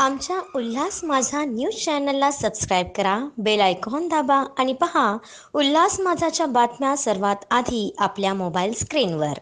आमच्या उल्हास माझा न्यूज चॅनलला सबस्क्राईब करा, बेल आयकॉन दाबा आणि पहा उल्हास माझाच्या बातम्या सर्वात आधी आपल्या मोबाईल स्क्रीनवर.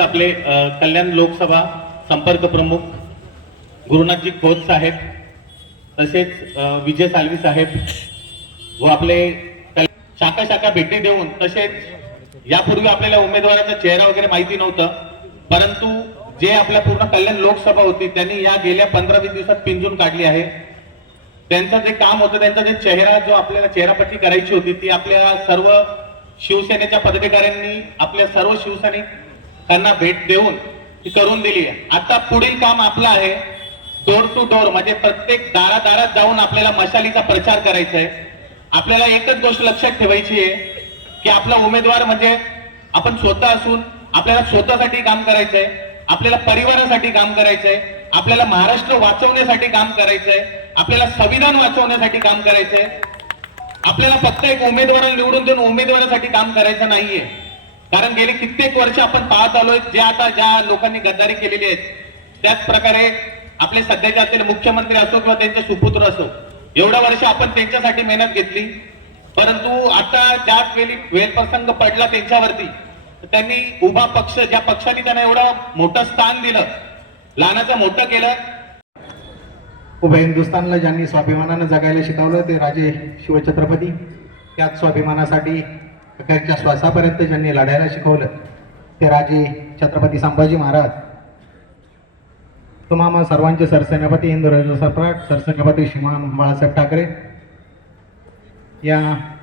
आपले कल्याण लोकसभा संपर्क प्रमुख गुरुनाथजी खोत साहेब, तसेच विजय सालवी साहेब व आपले शाखा शाखा भेटी देऊन, तसेच यापूर्वी आपल्याला उमेदवाराचा चेहरा वगैरे माहिती नव्हतं, परंतु जे आपल्या पूर्ण कल्याण लोकसभा होती त्यांनी या गेल्या 15-20 दिवसात पिंजून काढली आहे. त्यांचं जे काम होतं, त्यांचा जे चेहरा जो आपल्याला चेहरापट्टी करायची होती ती आपल्या सर्व शिवसेनेच्या पदाधिकाऱ्यांनी आपल्या सर्व शिवसैनिक त्यांना भेट देऊन ती करून दिली आहे. आता पुढील काम आपलं आहे डोर टू डोर, म्हणजे प्रत्येक दारादारात जाऊन आपल्याला मशालीचा प्रचार करायचा आहे. आपल्याला एकच गोष्ट लक्षात ठेवायची आहे की आपला उमेदवार म्हणजे आपण स्वतः असून आपल्याला स्वतःसाठी काम करायचंय, आपल्याला परिवारासाठी काम करायचंय, आपल्याला महाराष्ट्र वाचवण्यासाठी काम करायचंय, आपल्याला संविधान वाचवण्यासाठी काम करायचंय. आपल्याला फक्त एक उमेदवार निवडून देऊन उमेदवारासाठी काम करायचं नाहीये. कारण गेली कित्येक वर्ष आपण पाहत आलोय, जे आता ज्या लोकांनी गद्दारी केलेली आहे त्याच प्रकारे आपले सध्याचे असलेले मुख्यमंत्री असो किंवा त्यांचे सुपुत्र असो, एवढ्या वर्ष आपण त्यांच्यासाठी मेहनत घेतली, परंतु आता ज्याच वेळ प्रसंग पडला त्यांच्यावरती, त्यांनी उभा पक्ष, ज्या पक्षाने त्यांना एवढं मोठं स्थान दिलं, लहानाचं मोठं केलं, उभ्या हिंदुस्थानला ज्यांनी स्वाभिमानानं जगायला शिकवलं ते राजे शिवछत्रपती, त्याच स्वाभिमानासाठी अखेरच्या श्वासापर्यंत ज्यांनी लढायला शिकवलं ते राजे छत्रपती संभाजी महाराज. तुम्हा सर्वांचे सरसेनापती, हिंदू राष्ट्र सम्राट सरसेनापती श्रीमान बाळासाहेब ठाकरे, या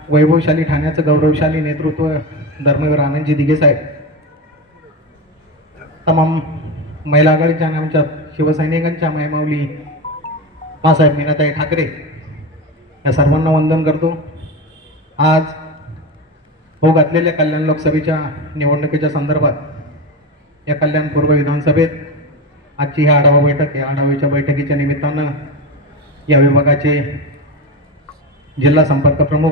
वैभवशाली ठाण्याचं गौरवशाली नेतृत्व धर्मवीर आनंदजी दिघे साहेब, तमाम महिला आघाडीच्या आणि आमच्या शिवसैनिकांच्या मायमाऊली मासाहेब मीनाताई ठाकरे या सर्वांना वंदन करतो. आज हो घातलेल्या कल्याण लोकसभेच्या निवडणुकीच्या संदर्भात या कल्याण पूर्व विधानसभेत आजची ही आढावा बैठक, या आढाव्याच्या बैठकीच्या निमित्तानं या विभागाचे जिल्हा संपर्क प्रमुख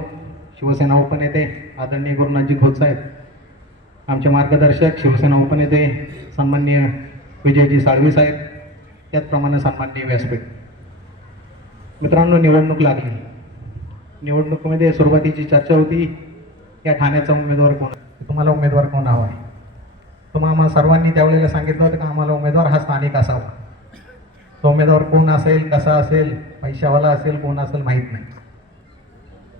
शिवसेना उपनेते आदरणीय गुरुनाथजी खोत साहेब, आमचे मार्गदर्शक शिवसेना उपनेते सन्माननीय विजयजी साळवी साहेब, त्याचप्रमाणे सन्माननीय व्यासपीठ. मित्रांनो, निवडणूक लागली. निवडणुकीमध्ये सुरुवातीची चर्चा होती या ठाण्याचा उमेदवार कोण, तुम्हाला उमेदवार कोण हवा आहे. तुम्हाला सर्वांनी त्यावेळेला सांगितलं होतं की आम्हाला उमेदवार हा स्थानिक असावा. तो उमेदवार कोण असेल, कसा असेल, पैशावाला असेल, कोण असेल माहीत नाही.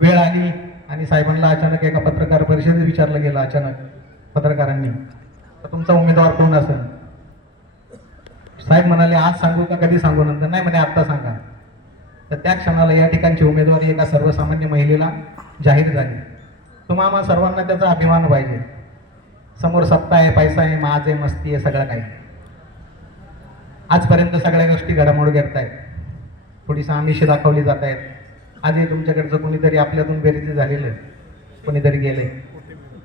वेळ आली आणि साहेबांना अचानक एका पत्रकार परिषदेत विचारलं गेलं अचानक पत्रकारांनी, तर तुमचा उमेदवार कोण असेल. साहेब म्हणाले आज सांगू का कधी सांगू, नंतर नाही म्हणे आत्ता सांगा. तर त्या क्षणाला या ठिकाणची उमेदवारी एका सर्वसामान्य महिलेला जाहीर झाली. तुम्हाला सर्वांना त्याचा अभिमान पाहिजे. समोर सत्ता आहे, पैसा आहे, माज आहे, मस्ती आहे, सगळं काही. आजपर्यंत सगळ्या गोष्टी घडामोड घेत आहेत, थोडीशी आमिषी दाखवली जात आहेत. आजही तुमच्याकडचं कोणीतरी आपल्यातून बेरीज झालेलं, कोणीतरी गेले,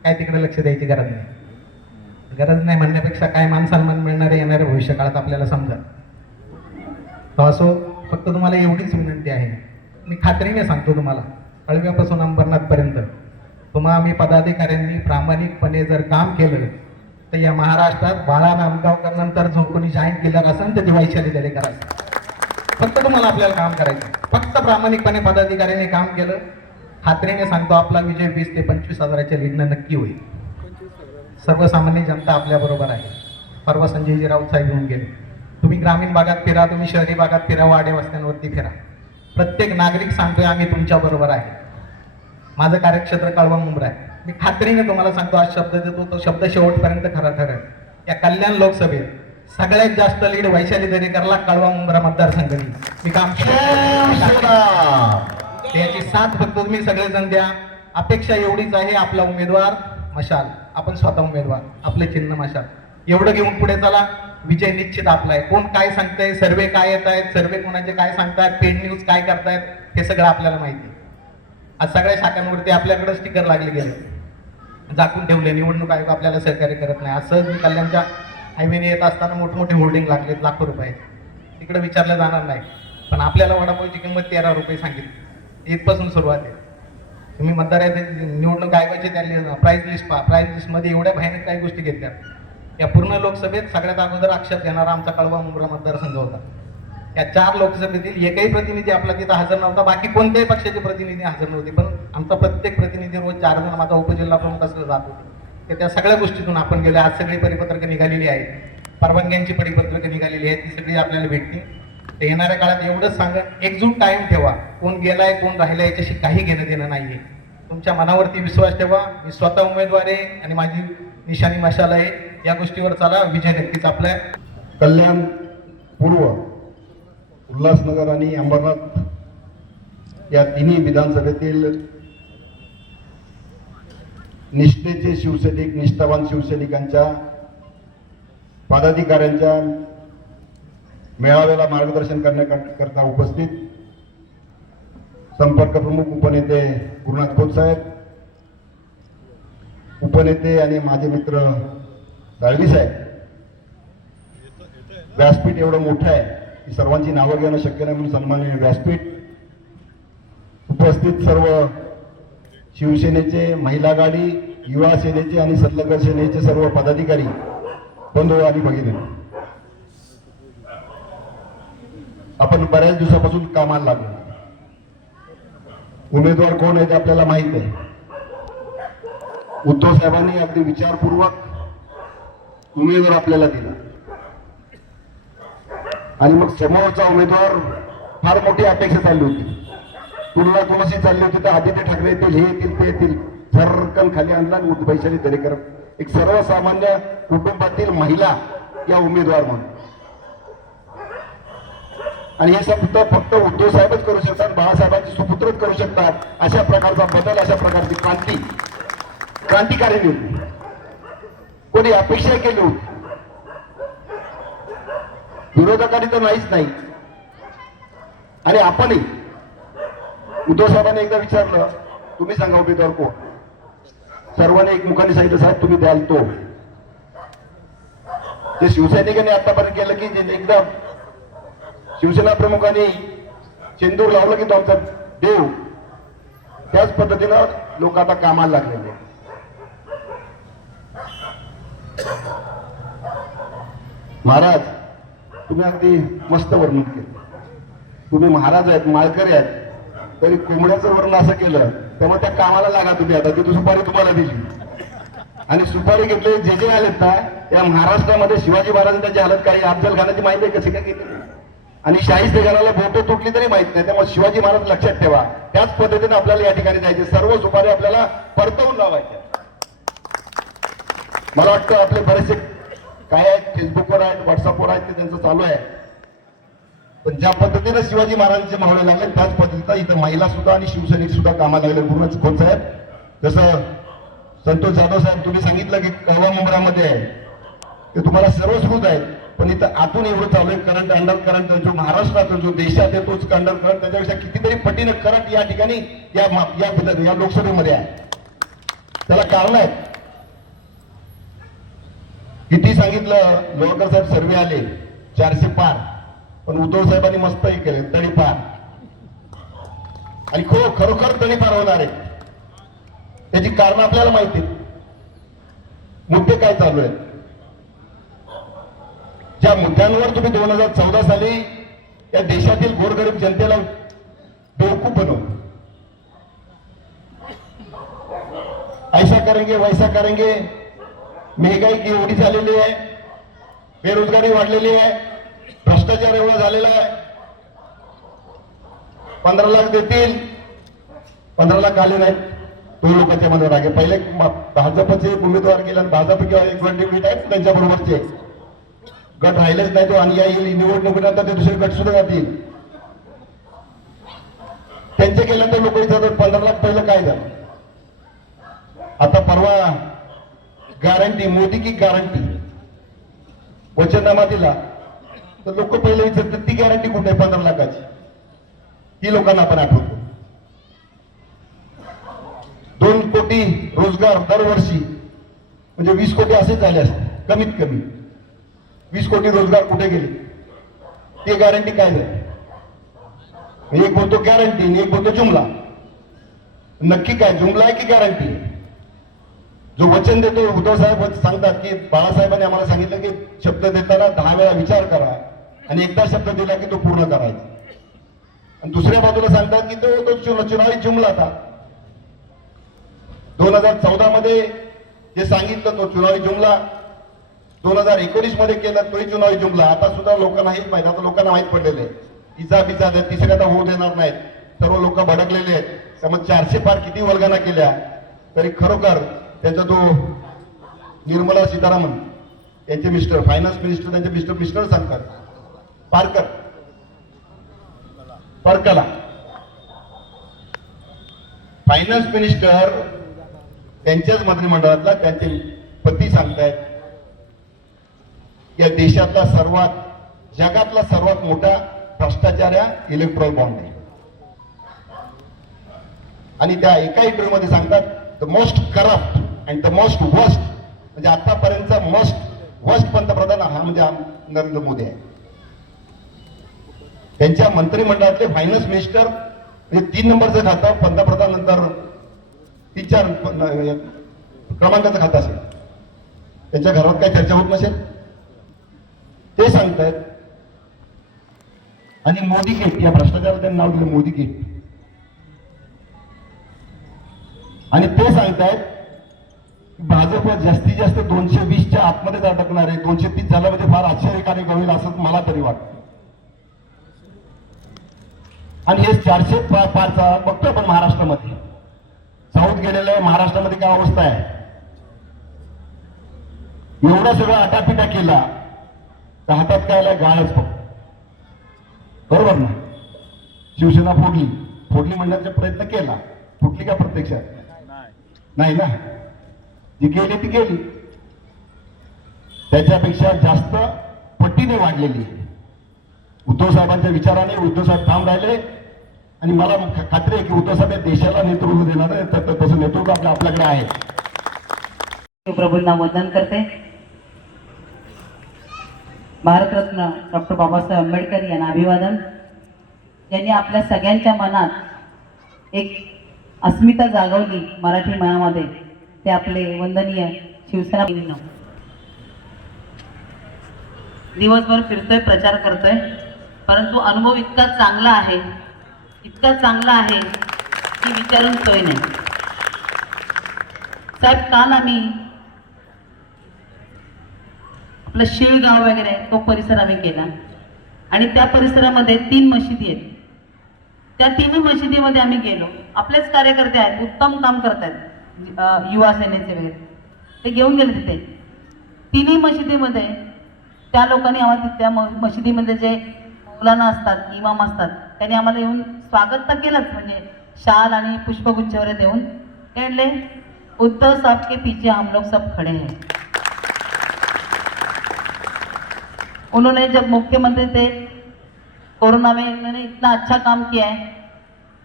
काय तिकडे लक्ष द्यायची गरज नाही. गरज नाही म्हणण्यापेक्षा काय मान सन्मान मिळणारे येणाऱ्या भविष्यकाळात आपल्याला समजा. तो असो, फक्त तुम्हाला एवढीच विनंती आहे, मी खात्रीने सांगतो तुम्हाला, कळव्यापासून अंबरनाथपर्यंत तुम्हा आम्ही पदाधिकाऱ्यांनी प्रामाणिकपणे जर काम केलं तर या महाराष्ट्रात बाळा नामगावकर नंतर जो कोणी जॉईन केलं असेल तर ती वैशाली दरे करायचं. फक्त तुम्हाला आपल्याला काम करायचं, फक्त प्रामाणिकपणे पदाधिकाऱ्यांनी काम केलं, खात्रीने सांगतो आपला विजय 20 ते 25 हजाराच्या लीडनं नक्की होईल. सर्वसामान्य जनता आपल्याबरोबर आहे. परवा संजयजी राऊत साहेब येऊन गेले. तुम्ही ग्रामीण भागात फिरा, तुम्ही शहरी भागात फिरा, वाडे वस्त्यांवरती फिरा, प्रत्येक नागरिक सांगतोय आम्ही तुमच्या बरोबर आहे. माझं कार्यक्षेत्र कळवा मुंब्रा आहे. मी खात्रीने तुम्हाला सांगतो, आज शब्द देतो, तो शब्द शेवटपर्यंत खरा ठरेल. या कल्याण लोकसभेत सगळ्यात जास्त लीड वैशाली दरेकरला कळवा मुंब्रा मतदारसंघाने मी काम त्याची साथ फक्त तुम्ही सगळेजण द्या. अपेक्षा एवढीच आहे, आपला उमेदवार मशाल, आपण स्वतः उमेदवार, आपले चिन्ह मशाल, एवढं घेऊन पुढे चला. विजय निश्चित आपला आहे. कोण काय सांगताय, सर्वे काय येत आहेत, सर्वे कोणाचे काय सांगतायत, पेड न्यूज काय करतायत, हे सगळं आपल्याला माहिती. आज सगळ्या शाखांवरती आपल्याकडे स्टिकर लागले गेले, झाकून ठेवले. निवडणूक आयोग आपल्याला सहकार्य करत नाही. असं मी कल्याणच्या हायवेने येत असताना मोठमोठे होर्डिंग लागलेत लाखो रुपये, तिकडे विचारलं जाणार नाही. पण आपल्याला वडापावची किंमत 13 रुपये सांगितली. इथपासून सुरुवात आहे. तुम्ही मतदार निवडणूक आयोगाचे त्यांनी प्राईज लिस्ट पहा, प्राईज लिस्टमध्ये एवढ्या भयानक काही गोष्टी घेतल्या. या पूर्ण लोकसभेत सगळ्यात अगोदर आक्षेप घेणारा आमचा कळवा मुंब्रा मतदारसंघ होता. या 4 लोकसभेतील एकही प्रतिनिधी आपला तिथं हजर नव्हता. बाकी कोणत्याही पक्षाचे प्रतिनिधी हजर नव्हते, पण आमचा प्रत्येक प्रतिनिधी रोज 4 जण, माझा उपजिल्हा प्रमुख असं जात होते. त्या सगळ्या गोष्टीतून आपण गेले. आज सगळी परिपत्रकं निघालेली आहेत, परवानग्यांची परिपत्रकं निघालेली आहेत, ती सगळी आपल्याला भेटतील. तर येणाऱ्या काळात एवढंच सांगा, एकजूट कायम ठेवा. कोण गेलाय कोण राहिलाय याच्याशी काही घेणं देणं नाहीये. तुमच्या मनावरती विश्वास ठेवा. मी स्वतः उमेदवार आहे आणि माझी निशाणी मशाल आहे. या गोष्टीवर चला, विजय नक्कीच आपला आहे. कल्याण पूर्व, उल्हासनगर आणि अंबरनाथ या तिन्ही विधानसभेतील निष्ठेचे शिवसैनिक, निष्ठावान शिवसैनिकांच्या पदाधिकाऱ्यांच्या मेळाव्याला मार्गदर्शन करण्याकरता उपस्थित संपर्क प्रमुख उपनेते गुरुनाथ खोत साहेब, उपनेते आणि माझे मित्र साळवी साहेब, व्यासपीठ एवढं मोठं आहे की सर्वांची नावं घेणं शक्य नाही, म्हणून सन्माननीय व्यासपीठ, उपस्थित सर्व शिवसेनेचे, महिला आघाडी, युवा सेनेचे आणि सल्लागार सेनेचे सर्व पदाधिकारी बंधू आणि भगिनी, आपण बऱ्याच दिवसापासून कामाला लागलो. उमेदवार कोण आहे ते आपल्याला माहित आहे. उद्धव साहेबांनी अगदी विचारपूर्वक उमेदवार आपल्याला दिला आणि मग समोरचा उमेदवार फार मोठी अपेक्षा चालली होती. तुलना कोणाशी चालली होती तर आदित्य ठाकरे येतील, हे येतील, ते येतील. झरकन खाली आणला आणि वैशाली दरेकर एक सर्वसामान्य कुटुंबातील महिला या उमेदवार म्हणून. आणि हे फक्त उद्धव साहेबच करू शकतात, बाळासाहेबांचे सुपुत्रच करू शकतात. अशा प्रकारचा बदल, अशा प्रकारची क्रांतिकारी होती. कोणी अपेक्षा केली होती, विरोधकांनी तर नाहीच नाही. आणि आपणही उद्धव साहेबांनी एकदा विचारलं, तुम्ही सांगा उमेदवार कोण. सर्वांनी एकमुखाने सांगितलं, साहेब तुम्ही द्याल तो. जे शिवसैनिकांनी आतापर्यंत केलं की जे एकदा शिवसेना प्रमुखांनी चेंदूर लावलं की तो आमचा देव, त्याच पद्धतीनं लोक आता कामाला लागलेले. महाराज तुम्ही अगदी मस्त वर्णन केलं. तुम्ही महाराज आहेत, माळकरी आहेत, तरी कोंबड्याचं वर्णन असं केलं, त्यामुळे त्या कामाला लागा तुम्ही. आता ती सुपारी तुम्हाला दिली आणि सुपारी घेतले जे जे आलेत ना, त्या महाराष्ट्रामध्ये शिवाजी महाराजांची हालत काही अफजल खानाची माहिती आहे कशी काय केली, आणि शाहिस्ते खानाला बोटं तुटली तरी माहित नाही. त्यामुळे शिवाजी महाराज लक्षात ठेवा. त्याच पद्धतीने आपल्याला या ठिकाणी जायचे, सर्व सुपारी आपल्याला परतवून लावायच्या. मला वाटतं आपले बरेचसे काय आहेत, फेसबुकवर आहेत, व्हॉट्सअपवर आहेत, ते त्यांचं चालू आहे. पण ज्या पद्धतीने शिवाजी महाराजांचे मावळे लागले त्याच पद्धतीनं इथं महिला सुद्धा आणि शिवसैनिक सुद्धा कामाला लागले. गुरुनाथ खोत साहेब, जसं संतोष जाधव साहेब तुम्ही सांगितलं की कळवा मुंब्रामध्ये आहे, ते तुम्हाला सर्व सुखद आहेत, पण इथं आतून एवढं चालू आहे. करंट अंडर करंट जो महाराष्ट्रात जो देशात आहे तोच अंडर करंट त्याच्यापेक्षा कितीतरी पटीनं करंट या ठिकाणी या लोकसभेमध्ये आहे. त्याला कारण आहेत. किती सांगितलं, लोहकर साहेब सर्वे आले 400 पार, पण उद्धव साहेबांनी मस्त हे केले तडीपार. आणि खरोखर तडीपार होणार आहे. त्याची कारण आपल्याला माहिती. मुद्दे काय चालू आहेत, ज्या मुद्द्यांवर तुम्ही 2014 साली या देशातील गोरगरीब जनतेला बेवकूफ बनवलं, ऐसा करेंगे वैसा करेंगे, महागाई की एवढी झालेली आहे, बेरोजगारी वाढलेली आहे, भ्रष्टाचार एवढा झालेला आहे, 15 लाख देतील, 15 लाख आले नाहीत. दोन लोकांच्या मध्ये रागे. पहिले भाजपचे उमेदवार गेले आणि भाजप किंवा एक गट आहेत त्यांच्या बरोबरचे गट राहिलेच नाही तो, आणि या निवडणुकीनंतर ते दुसरे गट सुद्धा जातील. त्यांचे केल्यानंतर लोक विचारतात 15 लाख पहिलं काय झालं. आता परवा गॅरंटी, मोदी की गॅरंटी वचननामा दिला तर लोक पहिले विचारतात ती गॅरंटी कुठे आहे 15 लाखाची. ही लोकांना आपण आठवतो. 2 कोटी रोजगार दरवर्षी, म्हणजे 20 कोटी असेच झाले असते कमीत कमी. 20 कोटी रोजगार कुठे गेले, ते गॅरंटी काय झाली. एक बोलतो गॅरंटी आणि एक बोलतो जुमला. नक्की काय जुमला आहे की गॅरंटी. जो वचन देतो उद्धव साहेब सांगतात की बाळासाहेबांनी आम्हाला सांगितलं की शब्द देताना 10 वेळा विचार करा आणि एकदा शब्द दिला की तो पूर्ण करायचा. आणि दुसऱ्या बाजूला सांगतात की तो चुनावी जुमला था. 2014 मध्ये जे सांगितलं तो चुनावी जुमला, 2019 मध्ये केलं तोही चुनावी जुमला. आता सुद्धा लोकांना हेच माहिती, आता लोकांना माहित पडलेले आहे इजा बिजा तिसऱ्या आता होऊ देणार नाहीत. सर्व लोक भडकलेले आहेत. त्यामुळे 400 पार किती वल्गना केल्या तरी खरोखर त्यांचा तो निर्मला सीतारामन यांचे मिस्टर, फायनान्स मिनिस्टर, त्यांचे मिस्टर सांगतात पारकला फायनान्स मिनिस्टर त्यांच्याच मंत्रिमंडळातला त्यांचे पती सांगतायत या देशातला जगातला सर्वात मोठा भ्रष्टाचार या इलेक्ट्रॉल बॉन्ड आहे. आणि त्या एका इंटरव्ह्यू मध्ये सांगतात the most corrupt and the most worst, म्हणजे आतापर्यंतचा मोस्ट वर्स्ट पंतप्रधान हा म्हणजे नरेंद्र मोदी आहे. त्यांच्या मंत्रिमंडळातले फायनान्स मिनिस्टर म्हणजे 3 नंबरचं खातं, पंतप्रधान नंतर 3-4 क्रमांकाचं खातं असेल. त्यांच्या घरात काही चर्चा होत नसेल ते सांगतायत. आणि मोदी गेट या भ्रष्टाचाराला त्यांनी नाव दिलं मोदी गेट. आणि ते सांगतायत भाजप जास्तीत जास्त 220च्या आतमध्येच अटकणार आहे. 230 झालं म्हणजे फार आश्चर्यकारक होईल असं मला तरी वाटतं. आणि हे 400 पारचा बघतो आपण महाराष्ट्रामध्ये. साऊथ गेलेलं आहे, महाराष्ट्रामध्ये काय अवस्था आहे. एवढा सगळा आटापिटा केला तर हातात काय आला गाळच. बरोबर ना? शिवसेना फोडली म्हणण्याचा प्रयत्न केला, फुटली का प्रत्यक्षात? नाही ना. जी गेली ती गेली, त्याच्यापेक्षा जास्त पटीने वाढलेली. उद्धव साहेबांच्या विचाराने उद्धव साहेब ठाम राहिले आणि मला खात्री आहे की उद्धव साहेब देशाला नेतृत्व देणार आहे, तर तसं नेतृत्व आपल्याकडे आहे. प्रभूंना वंदन करते. भारतरत्न डॉक्टर बाबासाहेब आंबेडकर यांना अभिवादन. यांनी आपल्या सगळ्यांच्या मनात एक अस्मिता जागवली मराठी मनामध्ये, ते आपले वंदनीय शिवसेना. दिवसभर फिरतोय, प्रचार करतोय, परंतु अनुभव इतका चांगला आहे की विचारून सोय नाही. साहेब, काल आम्ही आपलं शिळगाव वगैरे तो परिसर आम्ही केला आणि त्या परिसरामध्ये 3 मशिदी आहेत. त्या 3 मशिदीमध्ये आम्ही गेलो. आपलेच कार्यकर्ते आहेत, उत्तम काम करत आहेत, युवा सेनेचे वगैरे, ते घेऊन गेले तिथे. 3 मशिदीमध्ये त्या लोकांनी आम्हाला तिथल्या मशिदीमध्ये जे मौलाना असतात, इमाम असतात, त्यांनी आम्हाला येऊन स्वागत तर केलंच, म्हणजे शाल आणि पुष्पगुच्छ वगैरे देऊन म्हणले, उद्धव साहब के पीछे हम लोग सब खड़े हैं. उन्होंने जब मुख्यमंत्री थे कोरोना में, उन्होंने इतना अच्छा काम किया है,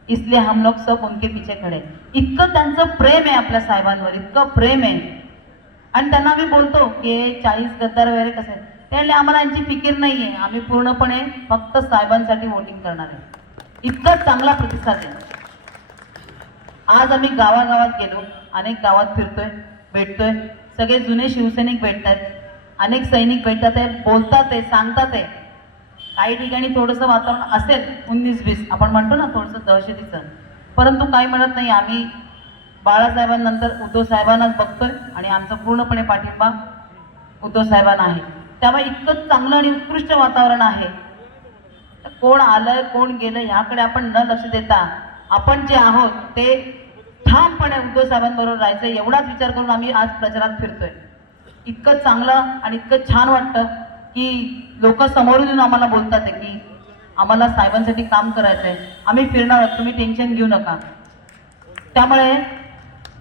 इसलिए हम लोग सब उनके पीछे खड़े. इतकं त्यांचं प्रेम आहे आपल्या साहेबांवर, इतकं प्रेम आहे. आणि त्यांना मी बोलतो की 40 गद्दार वगैरे कसं आहे, त्यामुळे आम्हाला यांची फिकीर नाही आहे, आम्ही पूर्णपणे फक्त साहेबांसाठी वोटिंग करणार आहे. इतका चांगला प्रतिसाद आहे. आज आम्ही गावागावात गेलो, अनेक गावात फिरतोय, भेटतोय, सगळे जुने शिवसैनिक भेटतात, अनेक सैनिक भेटतात आहे, बोलतात आहे, सांगतात आहे. काही ठिकाणी थोडंसं वातावरण असेल 19-20, आपण म्हणतो ना थोडंसं दहशतीचं, परंतु काही म्हणत नाही. आम्ही बाळासाहेबांनंतर उद्धव साहेबांनाच बघतोय आणि आमचा पूर्णपणे पाठिंबा उद्धव साहेबांना आहे. त्यामुळे इतकं चांगलं आणि उत्कृष्ट वातावरण आहे. कोण आलंय कोण गेलं ह्याकडे आपण न लक्ष देता आपण जे आहोत ते ठामपणे उद्धव साहेबांबरोबर राहायचं, एवढाच विचार करून आम्ही आज प्रचारात फिरतोय. इतकं चांगलं आणि इतकं छान वाटतं की लोक समोरून येऊन आम्हाला बोलतात आहे की आम्हाला साहेबांसाठी काम करायचं आहे, आम्ही फिरणार आहोत, तुम्ही टेन्शन घेऊ नका. त्यामुळे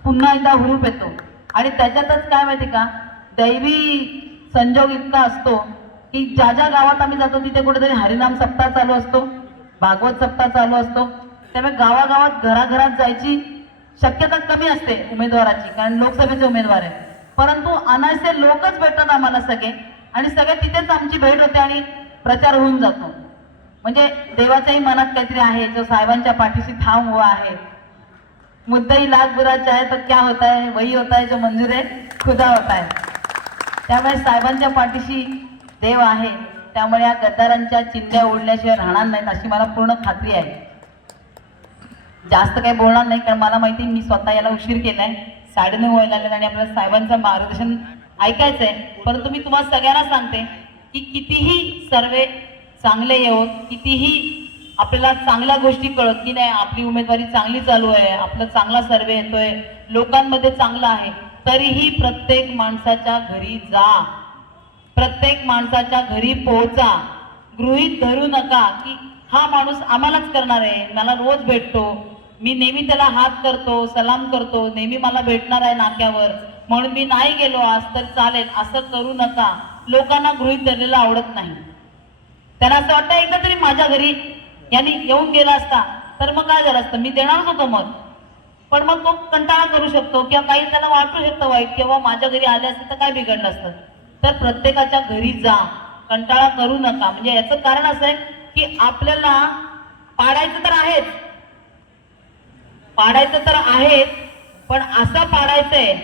पुन्हा एकदा हुरूप येतो. आणि त्याच्यातच काय माहिती का, दैवी संजोग इतका असतो की ज्या ज्या गावात आम्ही जातो तिथे कुठेतरी हरिनाम सप्ताह चालू असतो, भागवत सप्ताह चालू असतो. त्यामुळे गावागावात घराघरात जायची शक्यता कमी असते उमेदवाराची, कारण लोकसभेचे उमेदवार आहे. परंतु अनायसे लोकच भेटतात आम्हाला सगळे, आणि सगळे तिथेच आमची भेट होते आणि प्रचार होऊन जातो. म्हणजे देवाच्याही मनात काहीतरी आहे, जो साहेबांच्या पाठीशी ठाम हुआ आहे. मुद्दा ही लाख बुरा चाहे तो क्या होता है, वही होता है जो मंजूर है खुदा होता है. त्यामुळे साहेबांच्या पाठीशी देव आहे. त्यामुळे या गद्दारांच्या चिंध्या ओढल्याशिवाय राहणार नाहीत अशी मला पूर्ण खात्री आहे. जास्त काही बोलणार नाही, कारण मला माहिती मी स्वतः याला उशीर केलाय, 9:30 व्हायला लागले आणि आपल्याला साहेबांचं मार्गदर्शन ऐकायचं आहे. परंतु मी तुम्हाला सगळ्यांना सांगते की कितीही सर्वे चांगले येऊन, कितीही आपल्याला चांगल्या गोष्टी कळत की नाही, आपली उमेदवारी चांगली चालू आहे, आपला चांगला सर्वे येतोय, लोकांमध्ये चांगलं आहे, तरीही प्रत्येक माणसाच्या घरी जा, प्रत्येक माणसाच्या घरी पोहोचा. गृहीत धरू नका की हा माणूस आम्हालाच करणार आहे, मला रोज भेटतो, मी नेहमी त्याला हात करतो, सलाम करतो, नेहमी मला भेटणार आहे नाक्यावर, म्हणून मी नाही गेलो आज तर चालेल, असं करू नका. लोकांना गृहीत धरलेलं आवडत नाही. त्यांना असं वाटतं एकदा तरी माझ्या घरी यांनी येऊन गेला असता तर मग काय झालं असतं, मी देणारच होतो मत. पण मग तो कंटाळा करू शकतो किंवा काही त्याला वाटू शकतं वाईट, किंवा माझ्या घरी आले असते तर काय बिघडलं असतं. तर प्रत्येकाच्या घरी जा, कंटाळा करू नका. म्हणजे याचं कारण असं आहे की आपल्याला पाडायचं तर आहेच, पण असं पाडायचंय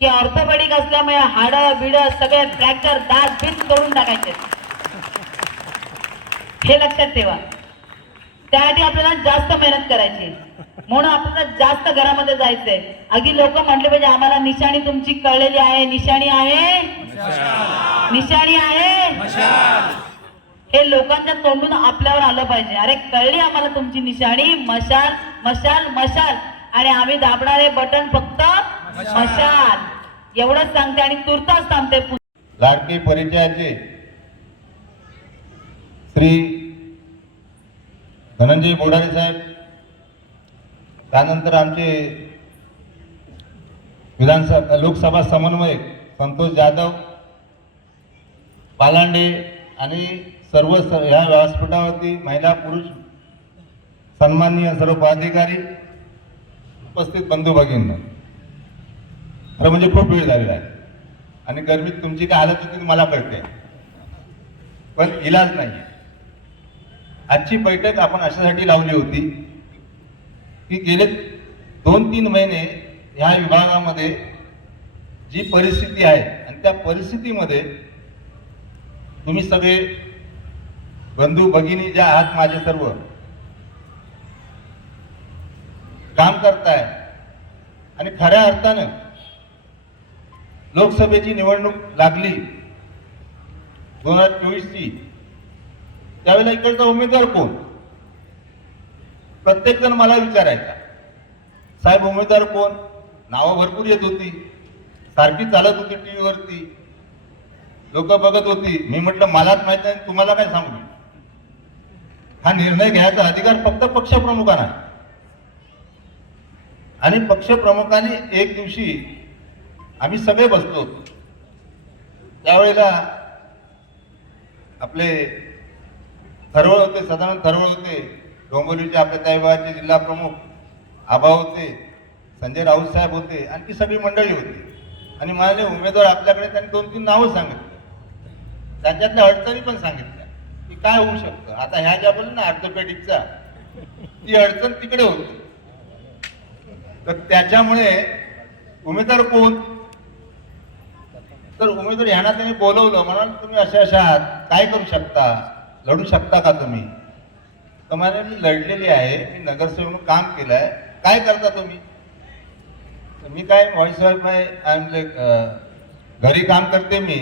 की ऑर्थोपेडिक असल्यामुळे हाडं बिड सगळे फ्रॅक्चर, दात बीज तोडून टाकायचे, हे लक्षात ठेवा. त्यासाठी आपल्याला जास्त मेहनत करायची, म्हणून आपल्याला जास्त घरामध्ये जायचंय. अगदी लोक म्हटले पाहिजे आम्हाला निशाणी तुमची कळलेली आहे, निशाणी आहे, निशाणी आहे, हे लोकांच्या तोंडून आपल्यावर आलं पाहिजे. अरे कळली आम्हाला तुमची निशाणी, मशाल मशाल मशाल, आणि आम्ही दाबणारे बटन फक्त मशाल, एवढंच सांगते. आणि तुर्तास थांबते. लाडके परिचयाचे श्री धनंजय बोडारे साहेब, त्यानंतर आमचे विधानसभा लोकसभा समन्वयक संतोष जाधव, पालांडे आणि सर्व ह्या व्यासपीठावरती महिला पुरुष सन्माननीय सर्व पदाधिकारी, उपस्थित बंधू भगिनी, खरं म्हणजे खूप वेळ झालेला आहे आणि गर्मीत तुमची काय हालत होती मला कळते, पण इलाज नाही. आजची बैठक आपण अशासाठी लावली होती की गेले 2-3 महिने ह्या विभागामध्ये जी परिस्थिती आहे आणि त्या परिस्थितीमध्ये तुम्ही सगळे बंधू भगिनी ज्या आहात माझे सर्व काम करताय आणि खऱ्या अर्थानं लोकसभेची निवडणूक लागली 2024ची, त्यावेळेला इकडचा उमेदवार कोण, प्रत्येक जण मला विचारायचा, साहेब उमेदवार कोण, नावं भरपूर येत होती, सारखी चालत होती टीव्हीवरती, लोक बघत होती. मी म्हटलं मलाच माहित नाही, तुम्हाला काय सांगू. हा निर्णय घ्यायचा अधिकार फक्त पक्षप्रमुखांना आहे आणि पक्षप्रमुखांनी एक दिवशी आम्ही सगळे बसलो होतो. त्यावेळेला आपले थरवळ होते, सदानंद थरवळ होते, डोंबिवलीचे आपले ताईबाचे जिल्हा प्रमुख आबा होते, संजय राऊत साहेब होते, आणखी सगळी मंडळी होती. आणि माझे उमेदवार आपल्याकडे त्यांनी 2-3 नावं सांगितली, त्यांच्यातल्या अडचणी पण सांगितल्या की काय होऊ शकतं. आता ह्या ज्या बोलल्या ना ऑर्थोपेडिकचा, ती अडचण तिकडे होती. तर त्याच्यामुळे उमेदवार कोण, तर उमेदवार ह्यांना त्यांनी बोलवलं, म्हणाल तुम्ही अशा आहात, काय करू शकता, लढू शकता का तुम्ही. तर म्हणाले मी लढलेली आहे, मी नगरसेवक म्हणून काम केलं आहे, काय करता तुम्ही. मी काय व्हॉइस घरी काम करते मी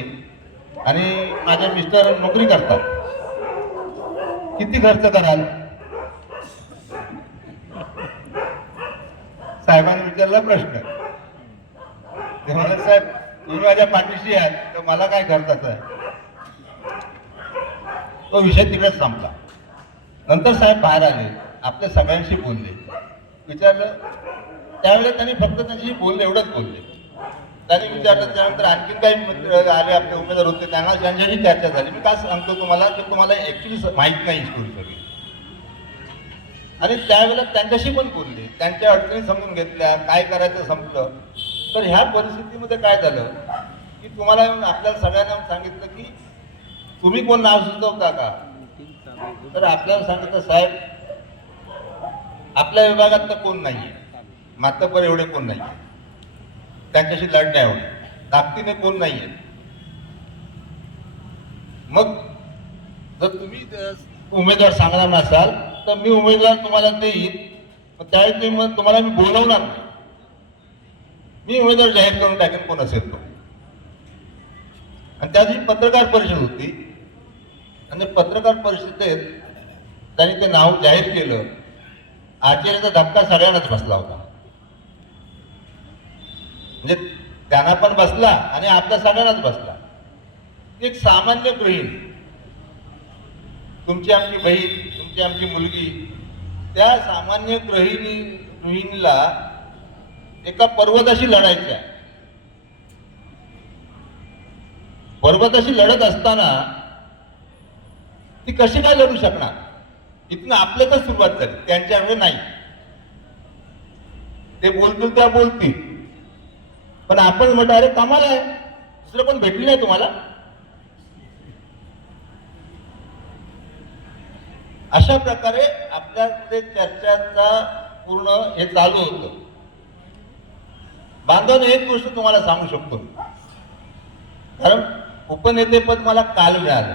आणि माझे मिस्टर नोकरी करतात, किती खर्च कराल. साहेबांनी विचारला प्रश्न. ते म्हणाले साहेब तुम्ही माझ्या पाठीशी आहात तर मला काय खर्चाचं आहे. तो विषय तिकडेच संपला. नंतर साहेब बाहेर आले, आपल्या सगळ्यांशी बोलले, विचारलं. त्यावेळेस त्यांनी फक्त त्यांच्याशी बोलले, एवढंच बोलले. त्यांनी विचारलं, त्यानंतर आणखीन काही मित्र आले, आपले उमेदवार होते, त्यांना त्यांच्याशी चर्चा झाली. मी काय सांगतो तुम्हाला की तुम्हाला ऍक्च्युली माहित नाही स्टोरी सगळी. आणि त्यावेळेला त्यांच्याशी पण बोलले, त्यांच्या अडचणी समजून घेतल्या, काय करायचं संपलं. तर ह्या परिस्थितीमध्ये काय झालं की तुम्हाला आपल्याला सगळ्यांना सांगितलं की तुम्ही कोण नाव सुचवता का. तर आपल्याला सांगितलं साहेब आपल्या विभागात तर कोण नाहीये, मातबर एवढे कोण नाहीये, त्यांच्याशी लढण्या एवढे ताकदीने कोण नाहीये. मग जर तुम्ही उमेदवार सांगणार नसाल तर मी उमेदवार तुम्हाला देईल, त्यावेळी मग तुम्हाला मी बोलवणार नाही, मी उमेदवार जाहीर करून टाकेन कोण असेल तो. आणि त्या दिवशी पत्रकार परिषद होती आणि पत्रकार परिषदेत त्यांनी ते नाव जाहीर केलं. आश्चर्याचा धक्का सगळ्यांनाच बसला होता, म्हणजे त्यांना पण बसला आणि आपल्या सगळ्यांनाच बसला. एक सामान्य गृहिणी, तुमची आमची बहीण, तुमची आमची मुलगी, त्या सामान्य गृहिणीला एका पर्वताशी लढायचं आहे. पर्वताशी लढत असताना ती कशी काय लढू शकणार. इथून आपल्यातच सुरुवात झाली, त्यांच्याकडे नाही. ते बोलतील त्या बोलतील, पण आपण म्हटलं अरे कमाल आहे, दुसरं कोण भेटली नाही तुम्हाला. अशा प्रकारे आपल्याकडे चर्चांचा पूर्ण हे चालू होतं. बांधवांनो एक गोष्ट तुम्हाला सांगू शकतो, कारण उपनेतेपद मला काल मिळालं.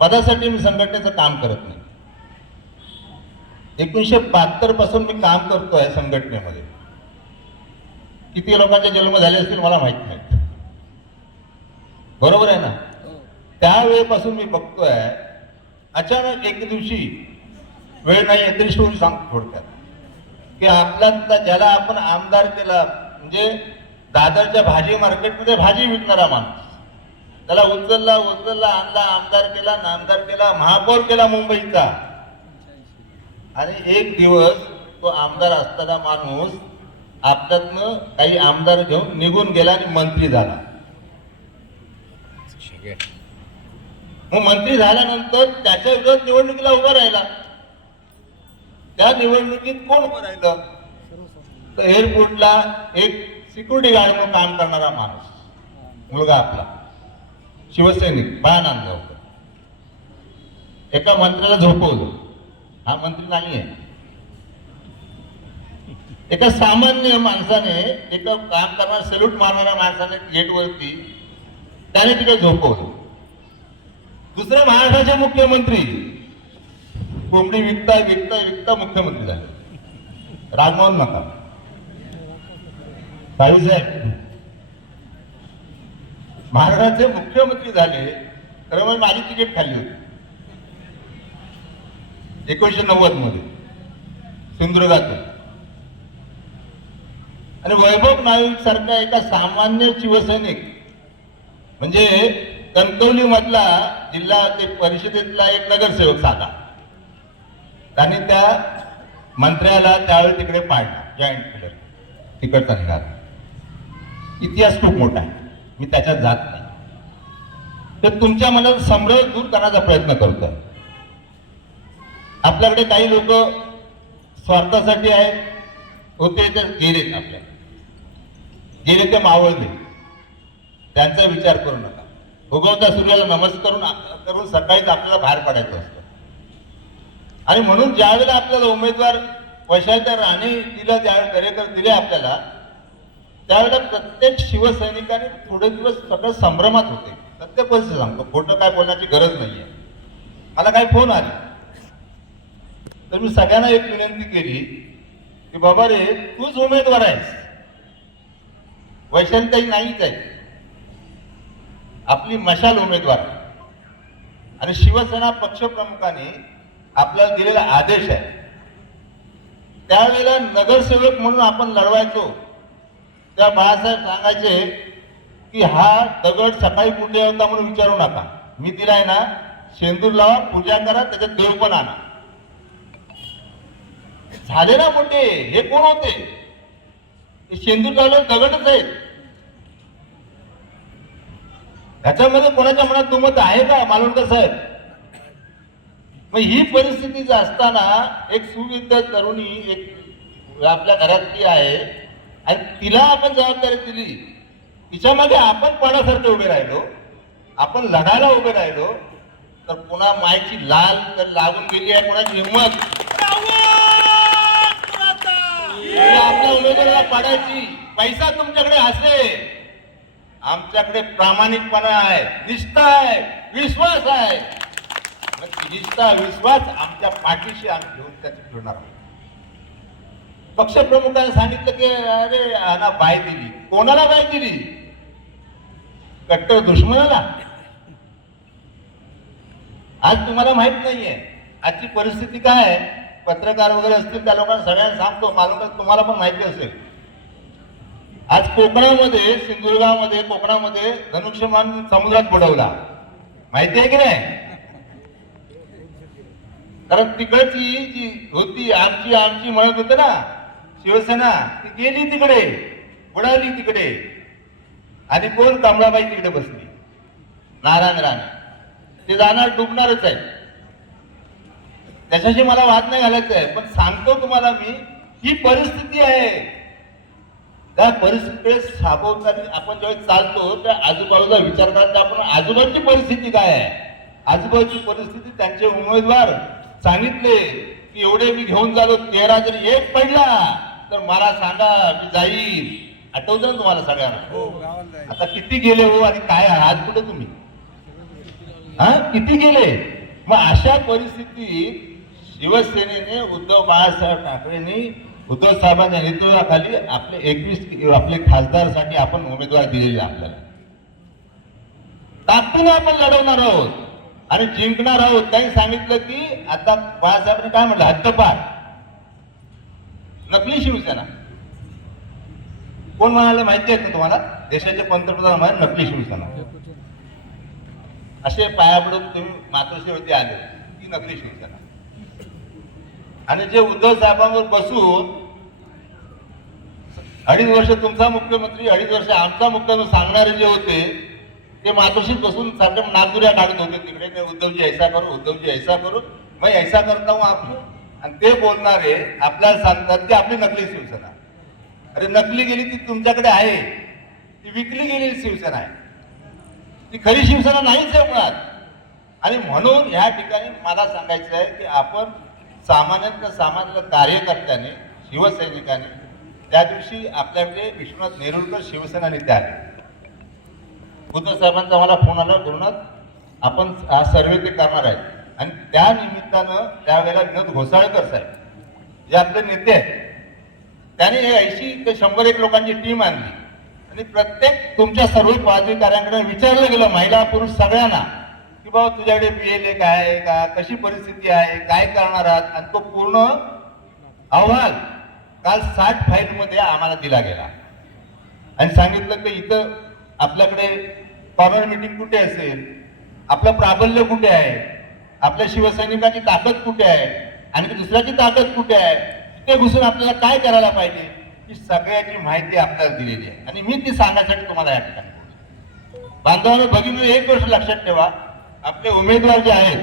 पदासाठी मी संघटनेचं काम करत नाही. 1972 पासून मी काम करतोय संघटनेमध्ये. किती लोकांचे जन्म झाले असतील मला माहित नाही, बरोबर आहे ना. त्यावेळेपासून मी बघतोय, अचानक एक दिवशी वेळ नाही तरी स्टोरी सांगतो थोडक्यात, की आपला ज्याला आपण आमदार केला, म्हणजे दादरच्या भाजी मार्केटमध्ये भाजी विकणारा माणूस, त्याला उचलला आणला, आमदार केला, नामदार केला, महापौर केला मुंबईचा, आणि एक दिवस तो आमदार असताना माणूस आपल्यातनं काही आमदार घेऊन निघून गेला आणि मंत्री झाला. मग मंत्री झाल्यानंतर त्याच्या विरोधात निवडणुकीला उभा राहिला. त्या निवडणुकीत कोण उभं राहिलं? तर एअरपोर्टला एक सिक्युरिटी गार्ड म्हणून काम करणारा माणूस, मुलगा आपला शिवसैनिक बाळा नांदगावकर, एका मंत्र्याला झोपवलं. हा मंत्री नाहीये. एका सामान्य माणसाने, एका काम करणारा सल्यूट मारणाऱ्या माणसाने गेटवरती त्याने तिकडे झोपवलं. दुसरे महाराष्ट्राचे मुख्यमंत्री कोंबडी विकता विकता विकता मुख्यमंत्री झाले. राजमोहन नका साहेब महाराष्ट्राचे मुख्यमंत्री झाले. तर मग माझी तिकीट खाल्ली होती 1990 मध्ये सिंधुदुर्गातून. आणि वैभव नाईक सारखा एका सामान्य शिवसैनिक, म्हणजे कणकवली मधला जिल्हा ते परिषदेतला एक नगरसेवक साधा, त्यांनी त्या मंत्र्याला त्यावेळी तिकडे पाडला. जॉईंट केलं तिकडचा निघाला. इतिहास खूप मोठा आहे, मी त्याच्यात जात नाही. तर तुमच्या मनात संभ्रम दूर करण्याचा प्रयत्न करतोय. आपल्याकडे काही लोक स्वार्थासाठी आहेत, होते ते गेलेत, आपल्या गेले ते मावळले. त्यांचा विचार करू नका. उगवत्या सूर्याला नमस्कार करून सकाळीच आपल्याला बाहेर पडायचं असतं. आणि म्हणून ज्यावेळेला आपल्याला उमेदवार वैशाली राणे तिला ज्यावेळेला दरेकर दिले आपल्याला, त्यावेळेला प्रत्येक शिवसैनिकाने थोडे दिवस सगळं संभ्रमात होते. सत्य परिस्थिती सांगतो, खोटं काय बोलण्याची गरज नाहीये. मला काही फोन आले तर मी सगळ्यांना एक विनंती केली की बाबा रे, तूच उमेदवार आहेस, वैशालीताई नाहीच आहे. आपली मशाल उमेदवार आणि शिवसेना पक्षप्रमुखांनी आपल्याला दिलेला आदेश आहे. त्यावेळेला नगरसेवक म्हणून आपण लढवायचो, त्या बाळासाहेब सांगायचे की हा दगड सकाळी कुठे होता म्हणून विचारू नका, मी दिलाय ना, शेंदूर लावा, पूजा करा, त्याच्यात देव पण आणा. झाले ना मोठे. हे कोण होते? शेंदूर लावले दगडच आहेत. ह्याच्यामध्ये कोणाच्या मनात दुमत आहे का मालवणकर साहेब? मग ही परिस्थिती असताना एक सुविद्या तरुणी एक आपल्या घरातली आहे आणि तिला आपण जबाबदारी दिली. तिच्या मागे आपण पणासारखे उभे राहिलो, आपण लढायला उभे राहिलो, तर पुन्हा मायची लाल तर लागून गेली आहे. कोणाची हिंमत आपल्या उमेदवाराला पाडायची. पैसा तुमच्याकडे असेल, आमच्याकडे प्रामाणिकपणा आहे, निष्ठा आहे, विश्वास आहे. निष्ठा विश्वास आमच्या पाठीशी आम्ही घेऊन त्याची फिरणार आहोत. पक्षप्रमुखांनी सांगितलं की अरे आना बाय दिली. कोणाला बाय दिली? कट्टर दुश्मनाला. आज तुम्हाला माहित नाहीये आजची परिस्थिती काय आहे. पत्रकार वगैरे असतील त्या लोकांना सगळ्यांना सांगतो, मला तुम्हाला पण माहिती असेल. आज कोकणामध्ये, सिंधुदुर्गामध्ये, कोकणामध्ये धनुष्यमान समुद्रात बुडवला. माहिती आहे की नाही? कारण तिकडची जी होती आमची आमची म्हणत होते ना शिवसेना, ती गेली तिकडे, बुडाली तिकडे. आणि कोण? कमळाबाई तिकडे बसली, नारायण राणे. ते जाणार, डुबणारच आहे. त्याच्याशी मला वाद नाही घालायचा आहे, पण सांगतो तुम्हाला मी, ही परिस्थिती आहे. त्या परिस्थितीकडे साबवताना आपण ज्यावेळी चालतो त्या आजूबाजूचा विचार करता आपण आजूबाजूची परिस्थिती काय आहे. आजूबाजूची परिस्थिती, त्यांचे उमेदवार सांगितले की एवढे मी घेऊन जातो, 13 जरी एक पडला तर मला सांगा, मी जाईल. आठवतं ना तुम्हाला सगळ्यांना? आता किती गेले हो आणि काय आज कुठे तुम्ही? हा, किती गेले? मग अशा परिस्थितीत शिवसेनेने उद्धव बाळासाहेब ठाकरेंनी उद्धव साहेबांच्या नेतृत्वाखाली आपले 21 आपले खासदारसाठी आपण उमेदवार दिलेले. आपल्याला ताकदीने आपण लढवणार आहोत आणि जिंकणार आहोत. त्यांनी सांगितलं की आता बाळासाहेबांनी काय म्हटलं, हद्दपार. नकली शिवसेना कोण म्हणाले माहिती आहे का तुम्हाला? देशाचे पंतप्रधान म्हणाले नकली शिवसेना. असे पायापडून तुम्ही मातोश्रीवरती आले की नकली शिवसेना. आणि जे उद्धव साहेबांवर बसून 2.5 वर्ष तुमचा मुख्यमंत्री 2.5 वर्ष आमचा मुख्यमंत्री सांगणारे जे होते ते मातोश्रीत बसून सारखं नागदुऱ्या काढत होते तिकडे, मी उद्धवजी ऐसा करू, उद्धवजी ऐसा करू, मैं ऐसा करता हूं आपको. आणि ते बोलणारे आपल्याला सांगतात की आपली नकली शिवसेना. अरे नकली गेली ती तुमच्याकडे आहे, ती विकली गेलेली शिवसेना आहे, ती खरी शिवसेना नाहीच आहे मुळात. आणि म्हणून ह्या ठिकाणी मला सांगायचं आहे की आपण सामान्य कार्यकर्त्याने, शिवसैनिकांनी त्या दिवशी आपल्याकडे विश्वनाथ नेरुरकर शिवसेना नेते आले. उद्धव साहेबांचा मला फोन आला, गुरुनाथ आपण हा सर्वे ते करणार आहे. आणि त्या निमित्तानं त्यावेळेला विनोद घोसाळकर साहेब जे आपले नेते आहेत त्याने 80 ते 100 लोकांची टीम आणली आणि प्रत्येक तुमच्या सर्व पदाधिकाऱ्यांकडे विचारलं गेलं, महिला पुरुष सगळ्यांना, की बाबा तुझ्याकडे BLA काय आहे का, कशी परिस्थिती आहे, काय करणार आहात. आणि तो पूर्ण अहवाल काल 60 फाईलमध्ये आम्हाला दिला गेला आणि सांगितलं की इथं आपल्याकडे कॉर्नर मीटिंग कुठे असेल, आपलं प्राबल्य कुठे आहे, आपल्या शिवसैनिकाची ताकद कुठे आहे आणि दुसऱ्याची ताकद कुठे आहे, ते घुसून आपल्याला काय करायला पाहिजे, ही सगळ्याची माहिती आपल्याला दिलेली आहे. आणि मी ती सांगण्यासाठी तुम्हाला या ठिकाणी बांधवांनो भगिनी एक गोष्ट लक्षात ठेवा, आपले उमेदवार जे आहेत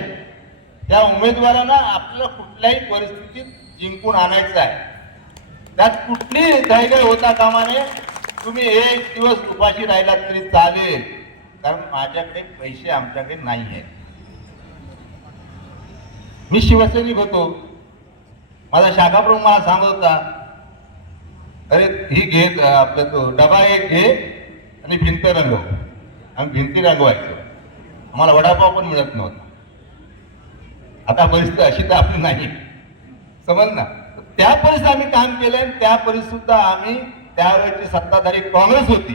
त्या उमेदवारांना आपल्याला कुठल्याही परिस्थितीत जिंकून आणायचं आहे. त्यात कुठली घाईघाई होता कामा नये. तुम्ही एक दिवस उपाशी राहिलात तरी चालेल, कारण माझ्याकडे पैसे आमच्याकडे नाही आहेत. मी शिवसैनिक होतो, माझा शाखा प्रमुख मला सांगत होता, अरे ही घे आपला तो डबा एक घे आणि भिंत रंगव. आम्ही भिंती रंगवायचो, आम्हाला वडापाव पण मिळत नव्हता. आता परिस्थिती अशी तर आपली नाही, समज ना. त्या परिस्थितीत आम्ही काम केलंय आणि त्या परिस्थितीत आम्ही त्यावेळेची सत्ताधारी काँग्रेस होती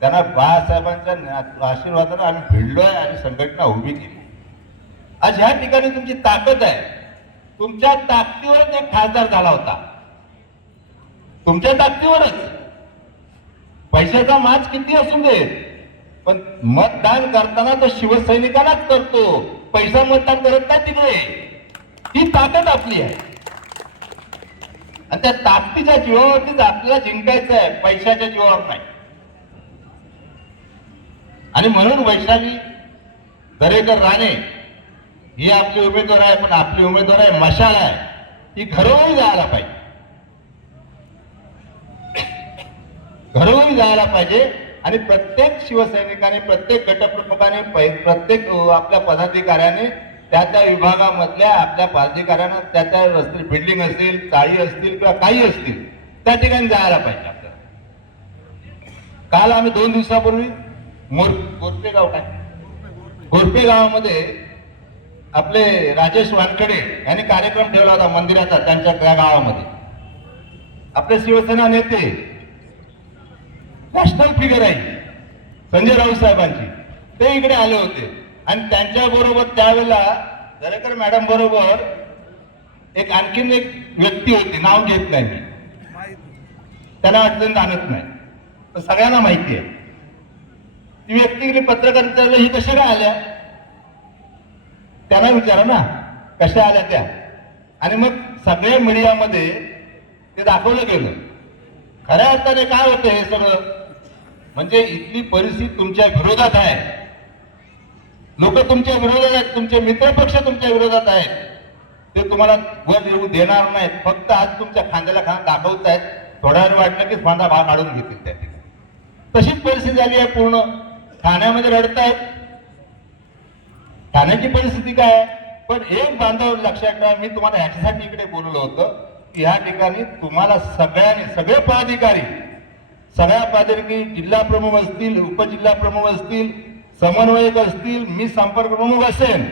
त्यांना बाळासाहेबांच्या आशीर्वादाने आम्ही भिडलोय आणि संघटना उभी केली. आज ह्या ठिकाणी तुमची ताकद आहे, तुमच्या ताकदीवरच एक खासदार झाला होता, तुमच्या ताकदीवरच. पैशाचा माज किती असू दे, पण मतदान करताना तो शिवसैनिकांनाच करतो, पैसा मतदान करत नाही तिकडे. ही ताकद आपली आहे आणि त्या ताकदीच्या जीवावरतीच आपल्याला जिंकायचं आहे, पैशाच्या जीवावर नाही. आणि म्हणून वैशाली दरेकर राणे ही आपली उमेदवार आहे, पण आपली उमेदवार आहे मशाल आहे, ही घरोघरी जायला पाहिजे, घरोघरी जायला पाहिजे. आणि प्रत्येक शिवसैनिकाने, प्रत्येक गटप्रमुखाने, प्रत्येक आपल्या पदाधिकाऱ्याने त्या त्या विभागामधल्या आपल्या पदाधिकाऱ्यांना त्या त्या असतील, बिल्डिंग असतील, चाळी असतील किंवा काही असतील, त्या ठिकाणी जायला पाहिजे आपल्याला. काल आम्ही 2 दिवसापूर्वी गोरपे गावामध्ये आपले राजेश वानखेडे यांनी कार्यक्रम ठेवला होता मंदिराचा, त्यांच्या त्या गावामध्ये. आपले शिवसेना नेते, नॅशनल फिगर आहे संजय राऊत साहेबांची, ते इकडे आले होते. आणि त्यांच्या बरोबर त्यावेळेला दरेकर मॅडम बरोबर आणखीन एक व्यक्ती होती, नाव घेत नाही मी, त्यांना अडचण आणत नाही, तर सगळ्यांना माहिती आहे. ती व्यक्ती गेली, पत्रकार विचारलं ही कशा काय आल्या, त्यांना विचारा ना कशा आल्या त्या. आणि मग सगळ्या मीडियामध्ये ते दाखवलं गेलं. खऱ्या अर्थाने काय होतं हे सगळं, म्हणजे इथली परिस्थिती तुमच्या विरोधात आहे, लोक तुमच्या विरोधात आहेत, तुमचे मित्रपक्ष तुमच्या विरोधात आहेत, ते तुम्हाला वर येऊ देणार नाहीत. फक्त आज तुमच्या खांद्याला खांदा दाखवत आहेत, थोड्या वेळ वाटलं की खांदा भाग काढून घेतील त्या ठिकाणी. तशीच परिस्थिती झाली आहे पूर्ण. ठाण्यामध्ये रडतायत, ठाण्याची परिस्थिती काय आहे. पण एक बांधव लक्षात ठेवा, मी तुम्हाला ह्याच्यासाठी इकडे बोलवलं होतं की ह्या ठिकाणी तुम्हाला सगळ्यांनी, सगळे पदाधिकारी, जिल्हा प्रमुख असतील, उपजिल्हा प्रमुख असतील, समन्वयक असतील, मी संपर्क प्रमुख असेल,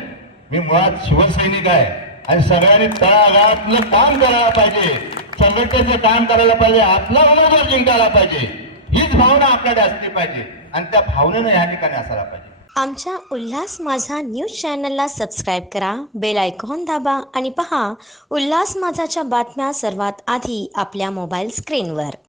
मी मुळात शिवसैनिक आहे आणि सगळ्यांनी तळागाळातलं काम करायला पाहिजे, संघटनेचं काम करायला पाहिजे, आपला उमेदवार जिंकायला पाहिजे, हीच भावना आपल्याकडे असली पाहिजे आणि त्या भावनेनं या ठिकाणी असायला पाहिजे. आमच्या उल्हास माझा न्यूज चॅनलला सबस्क्राईब करा, बेल आयकॉन दाबा आणि पहा उल्हास माझाच्या बातम्या सर्वात आधी आपल्या मोबाईल स्क्रीनवर.